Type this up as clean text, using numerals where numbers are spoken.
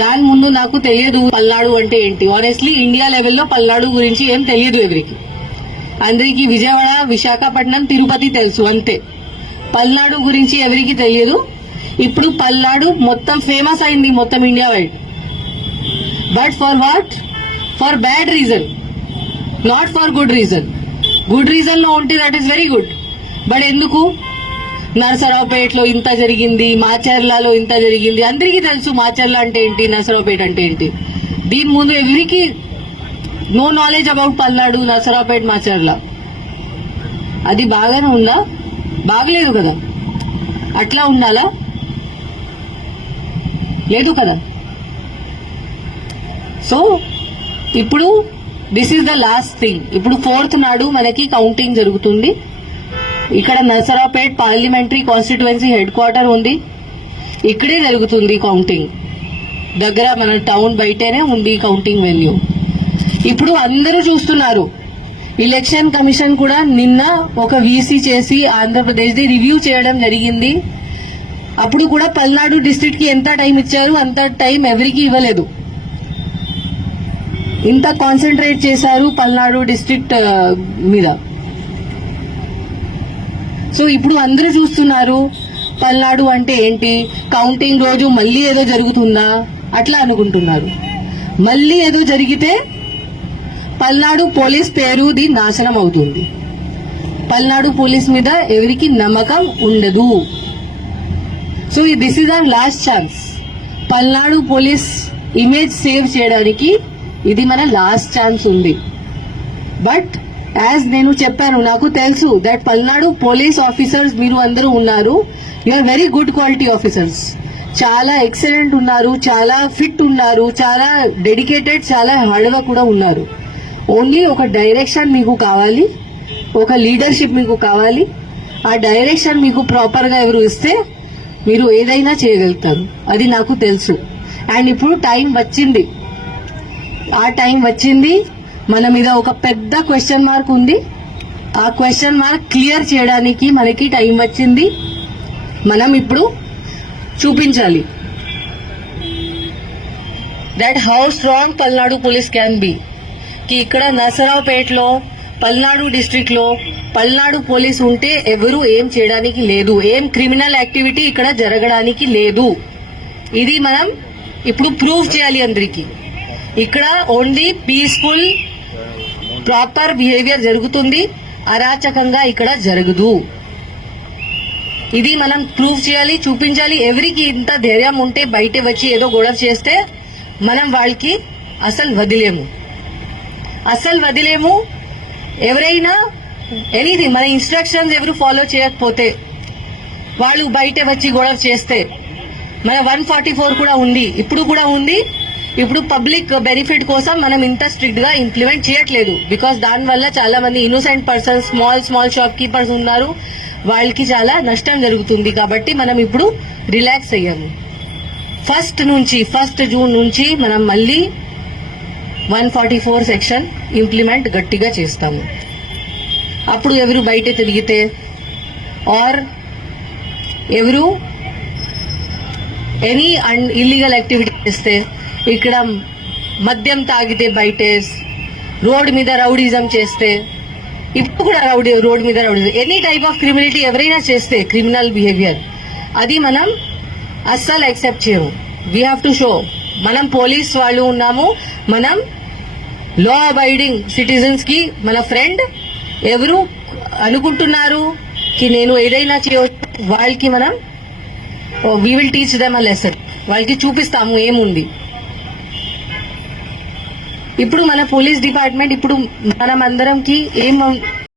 దాని ముందు నాకు తెలియదు పల్నాడు అంటే ఏంటి. ఆనెస్ట్లీ ఇండియా లెవెల్లో పల్నాడు గురించి ఏం తెలియదు ఎవరికి. అందరికి విజయవాడ, విశాఖపట్నం, తిరుపతి తెలుసు అంతే. పల్నాడు గురించి ఎవరికి తెలియదు. ఇప్పుడు పల్నాడు మొత్తం ఫేమస్ అయింది మొత్తం India wide. But for what? For bad reason, not for good reason. Good reason లో ఉంటే that is very good. But ఎందుకు? నరసరావుపేటలో ఇంత జరిగింది, మాచర్లలో ఇంత జరిగింది. అందరికీ తెలుసు మాచర్ల అంటే ఏంటి, నరసరావుపేట అంటే ఏంటి. దీని ముందు ఎవరికి no knowledge about Palnadu, Narasaraopet, Macherla. అది బాగానే ఉందా? బాగలేదు కదా. అట్లా ఉండాలా? లేదు కదా. సో ఇప్పుడు this is the last thing. ఇప్పుడు 4th నాడు మనకి కౌంటింగ్ జరుగుతుంది. ఇక్కడ Narasaraopet parliamentary constituency head quarter ఉంది. ఇక్కడే జరుగుతుంది కౌంటింగ్. దగ్గర మన టౌన్ బయటనే ఉంది కౌంటింగ్ వెన్యూ. ఇప్పుడు అందరూ చూస్తున్నారు. ఎలక్షన్ కమిషన్ కూడా నిన్న ఒక వీసీ చేసి ఆంధ్రప్రదేశ్ ది రివ్యూ చేయడం జరిగింది. అప్పుడు కూడా పల్నాడు డిస్ట్రిక్ట్ కి ఎంత టైం ఇచ్చారు, అంత టైం ఎవరికి ఇవ్వలేదు. ఇంత కాన్సన్ట్రేట్ చేశారు పల్నాడు డిస్ట్రిక్ట్ మీద. సో ఇప్పుడు అందరూ చూస్తున్నారు పల్నాడు అంటే ఏంటి. కౌంటింగ్ రోజు మళ్ళీ ఏదో జరుగుతుందా అట్లా అనుకుంటున్నారు. మళ్ళీ ఏదో జరిగితే పల్నాడు పోలీస్ పేరుది నాశనం అవుతుంది. పల్నాడు పోలీస్ మీద ఎవరికి నమ్మకం ఉండదు. So this is our last chance. Palnadu police image save చేయడానికి ఇది మన లాస్ట్ ఛాన్స్ ఉంది. బట్ యాజ్ నేను చెప్పాను, నాకు తెలుసు దట్ పల్నాడు పోలీస్ ఆఫీసర్స్ మీరు అందరూ ఉన్నారు. You are very good quality officers. చాలా ఎక్సలెంట్ ఉన్నారు, చాలా ఫిట్ ఉన్నారు, చాలా డెడికేటెడ్, చాలా హార్డ్ వర్క్ కూడా ఉన్నారు. ఓన్లీ ఒక డైరెక్షన్ మీకు కావాలి, ఒక లీడర్షిప్ మీకు కావాలి. ఆ డైరెక్షన్ మీకు ప్రాపర్ గా ఎవరు ఇస్తే మీరు ఏదైనా చేయగలుగుతారు. అది నాకు తెలుసు. అండ్ ఇప్పుడు టైం వచ్చింది. ఆ టైం వచ్చింది. మన మీద ఒక పెద్ద క్వశ్చన్ మార్క్ ఉంది. ఆ క్వశ్చన్ మార్క్ క్లియర్ చేయడానికి మనకి టైం వచ్చింది. మనం ఇప్పుడు చూపించాలి that how strong Palnadu police can be. కి ఇక్కడ నరసరావుపేటలో, పల్నాడు డిస్ట్రిక్ట్ లో పల్నాడు పోలీస్ ఉంటే ఎవరు ఏం చేయడానికి లేదు. ఏం క్రిమినల్ యాక్టివిటీ ఇక్కడ జరగడానికి లేదు. ఇది మనం ఇప్పుడు ప్రూవ్ చేయాలి అందరికీ. ఇక్కడ ఓన్లీ పీస్ఫుల్ ప్రాపర్ బిహేవియర్ జరుగుతుంది. అరాచకంగా ఇక్కడ జరగదు. ఇది మనం ప్రూవ్ చేయాలి, చూపించాలి. ఎవరికి ఇంత ధైర్యం ఉంటే బయట వచ్చి ఏదో గొడవ చేస్తే మనం వాళ్ళకి అసలు వదిలేము. ఎవరైనా ఎనీథింగ్ మన ఇన్స్ట్రక్షన్స్ ఎవరు ఫాలో చేయకపోతే, వాళ్ళు బయట వచ్చి గొడవ చేస్తే, మన 144 కూడా ఉంది, ఇప్పుడు కూడా ఉంది. ఇప్పుడు పబ్లిక్ బెనిఫిట్ కోసం మనం ఇంత స్ట్రిక్ట్ గా ఇంప్లిమెంట్ చేయట్లేదు. బికాస్ దానివల్ల చాలా మంది innocent persons, small shop keepers ఉన్నారు, వాళ్ళకి చాలా నష్టం జరుగుతుంది. కాబట్టి మనం ఇప్పుడు రిలాక్స్ అయ్యాము. 1 జూన్ నుంచి మనం మళ్ళీ 144 సెక్షన్ ఇంప్లిమెంట్ గట్టిగా చేస్తాము. అప్పుడు ఎవరు బయట తిరిగితే ఆర్ ఎవరు ఎనీ ఇల్లీగల్ యాక్టివిటీ చేస్తే, ఇక్కడ మద్యం తాగితే బయట రోడ్ మీద రౌడీజం చేస్తే, ఇప్పుడు కూడా రోడ్ మీద rowdyism, any type of criminality ఎవరైనా చేస్తే క్రిమినల్ బిహేవియర్, అది మనం అస్సలు యాక్సెప్ట్ చేయము. వీ హ్యావ్ టు షో మనం పోలీస్ వాళ్ళు ఉన్నాము. మనం లా అబైడింగ్ సిటిజన్స్ కి మన ఫ్రెండ్. ఎవరు అనుకుంటున్నారు కి నేను ఏదైనా చేయవచ్చు, వాళ్ళకి మనం we will teach them a lesson. వాళ్ళకి చూపిస్తాము ఏముంది. ఇప్పుడు మన పోలీస్ డిపార్ట్మెంట్ ఇప్పుడు మనం అందరంకి ఏం